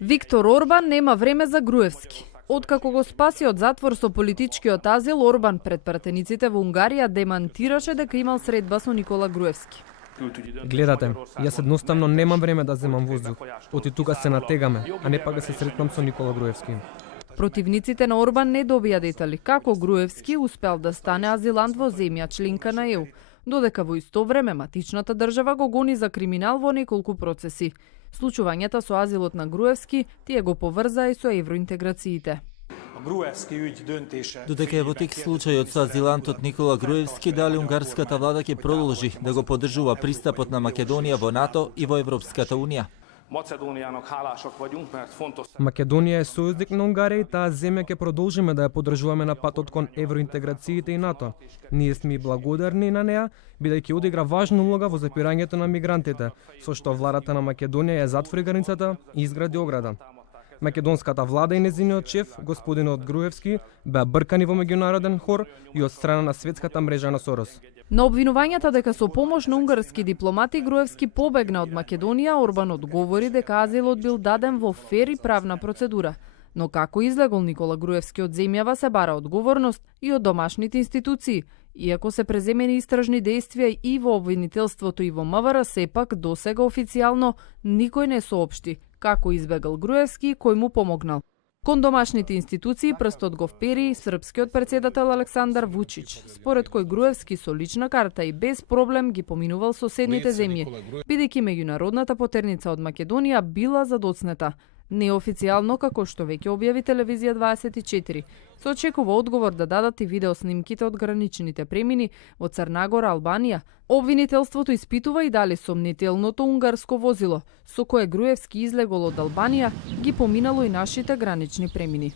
Виктор Орбан нема време за Груевски. Откако го спаси од затвор со политичкиот азил, Орбан пред пратениците во Унгарија демантираше дека имал средба со Никола Груевски. Гледате, јас едноставно немам време да земам воздух. Оти тука се натегаме, а не пак да се сретнам со Никола Груевски. Противниците на Орбан не добија детали како Груевски успел да стане азилант во земја членка на ЕУ, додека во исто време матичната држава го гони за криминал во неколку процеси. Случувањата со азилот на Груевски тие го поврзаа и со евроинтеграциите. Додека е во тек случајот со азилантот Никола Груевски, дали унгарската влада ќе продолжи да го поддржува пристапот на Македонија во НАТО и во Европската Унија? Македонија е сојузник на Унгарија и таа земја ќе продолжиме да ја поддржуваме на патот кон евроинтеграциите и НАТО. Ние сме и благодарни на неа, бидејќи одигра важна улога во запирањето на мигрантите, со што владата на Македонија ја затвори границата и изгради ограда. Македонската влада и незиниот шеф, господинот Груевски, беа бркани во меѓународен хор и од страна на светската мрежа на Сорос. На обвинувањата дека со помош на унгарски дипломати Груевски побегна од Македонија, Орбан одговори дека азилот бил даден во фер и правна процедура. Но како излегол Никола Груевски од земјава се бара одговорност и од домашните институции. Иако се преземени истражни действија и во обвинителството и во МВР, сепак досега официјално никој не соопшти како избегал Груевски и кој му помогнал. Кон домашните институции прстот го впери српскиот председател Александар Вучич, според кој Груевски со лична карта и без проблем ги поминувал соседните земји, бидејќи меѓународната потерница од Македонија била задоцнета. Неофицијално, како што веќе објави Телевизија 24, се очекува одговор да дадат и видеоснимките од граничните премини во Црнагора, Албанија. Обвинителството испитува и дали сомнителното унгарско возило, со кое Груевски излегол од Албанија, ги поминало и нашите гранични премини.